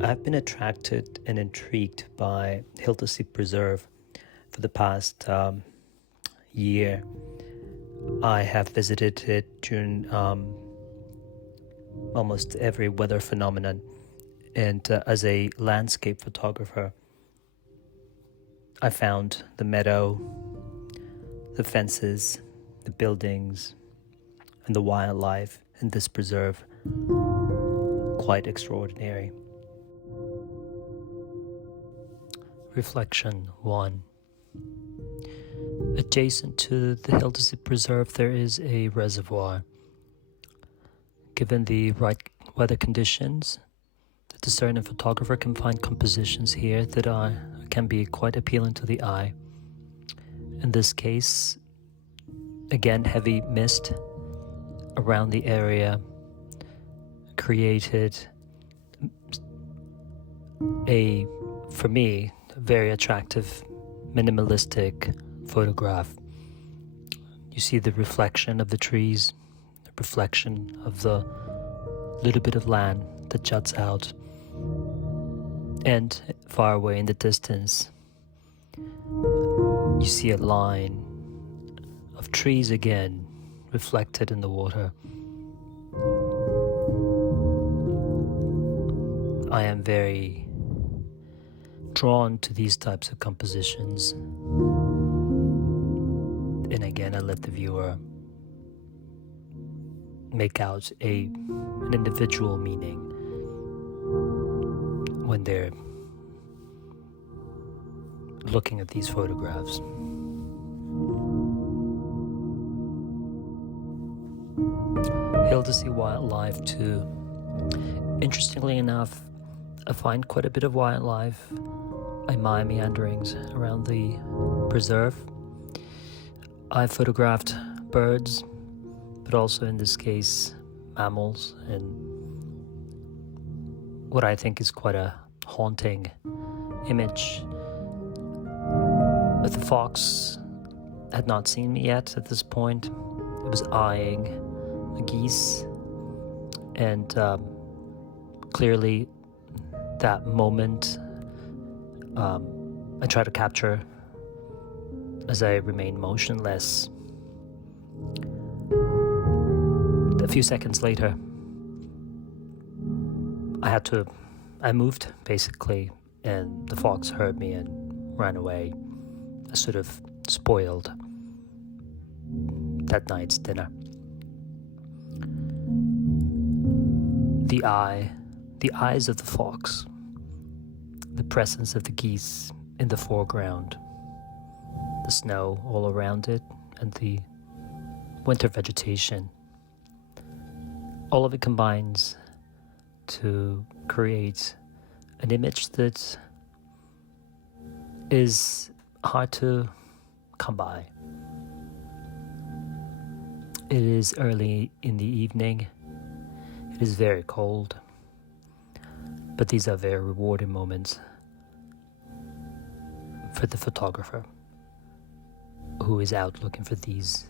I've been attracted and intrigued by Hildacy Preserve for the past year. I have visited it during almost every weather phenomenon, and as a landscape photographer, I found the meadow, the fences, the buildings, and the wildlife in this preserve quite extraordinary. Reflection 1. Adjacent to the Hildacy Preserve, there is a reservoir. Given the right weather conditions, the discerning photographer can find compositions here that can be quite appealing to the eye. In this case, again, heavy mist around the area created for me, very attractive, minimalistic photograph. You see the reflection of the trees, the reflection of the little bit of land that juts out, and far away in the distance, you see a line of trees again reflected in the water. I am very drawn to these types of compositions, and again I let the viewer make out an individual meaning when they're looking at these photographs. Hildacy Wildlife too. Interestingly enough, I find quite a bit of wildlife in my meanderings around the preserve. I photographed birds, but also in this case mammals, and what I think is quite a haunting image. But the fox had not seen me yet at this point. It was eyeing the geese, and clearly that moment I try to capture as I remain motionless. A few seconds later, I moved basically, and the fox heard me and ran away. I sort of spoiled that night's dinner. The eyes of the fox, the presence of the geese in the foreground, the snow all around it, and the winter vegetation. All of it combines to create an image that is hard to come by. It is early in the evening. It is very cold, but these are very rewarding moments for the photographer who is out looking for these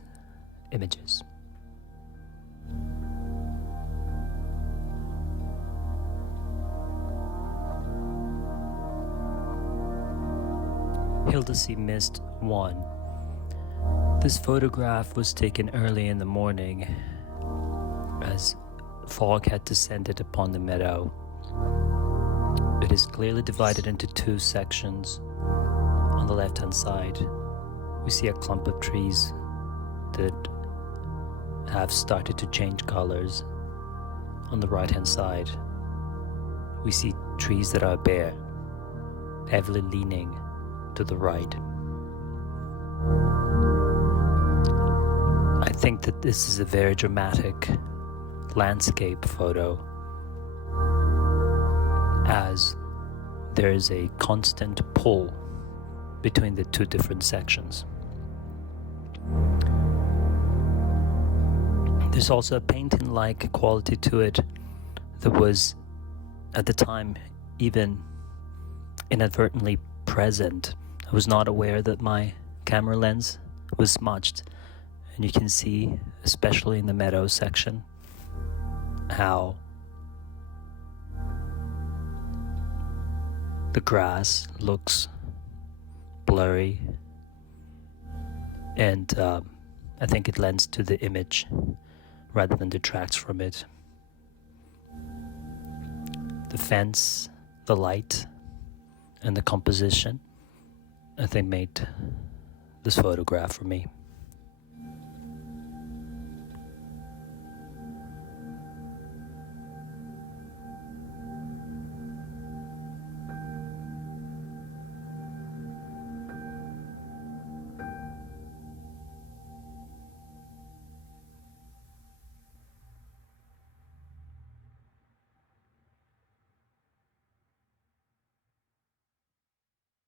images. Hildacy Mist 1. This photograph was taken early in the morning as fog had descended upon the meadow. It is clearly divided into two sections. On the left-hand side, we see a clump of trees that have started to change colors. On the right-hand side, we see trees that are bare, heavily leaning to the right. I think that this is a very dramatic landscape photo, as there is a constant pull between the two different sections. There's also a painting-like quality to it that was, at the time, even inadvertently present. I was not aware that my camera lens was smudged, and you can see, especially in the meadow section, how the grass looks blurry, and I think it lends to the image rather than detracts from it. The fence, the light, and the composition, I think, made this photograph for me.